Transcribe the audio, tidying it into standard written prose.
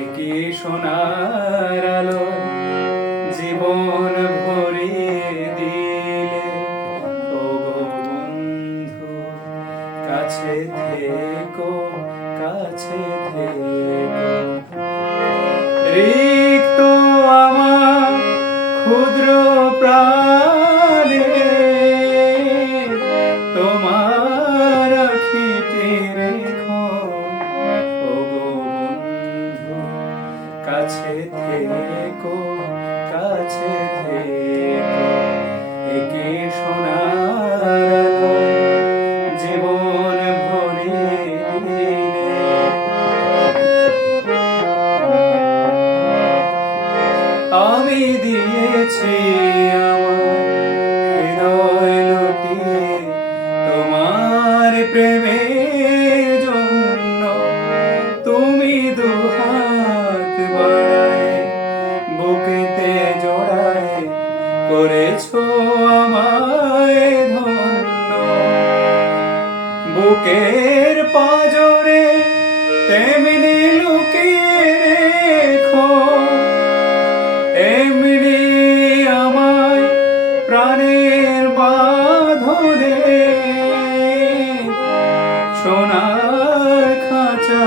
একই সোনার আলো জীবন ভরিয়ে দিলে, ওগো বন্ধু কাছে থেকো, কাছে থেকো। রিক্ত আমার ক্ষুদ্র প্রাণে তোমার আখিতে রেখো, ওগো বন্ধু কাছে থেকো, কাছে থেকো। একই সোনার আলো জীবন ভরিয়ে দিলে, আমি দিয়েছি আমার হৃদয় লুটিয়ে তোমার প্রেমের জন্য। তুমি দুহাত বাড়ায় বুকেতে জড়ায় করেছো আমায় ধন্য। বুকের পাঁজরে তেমনি লুকিয়ে রেখো, এমনি আমায় প্রাণের বাঁধনে সোনার খাঁচা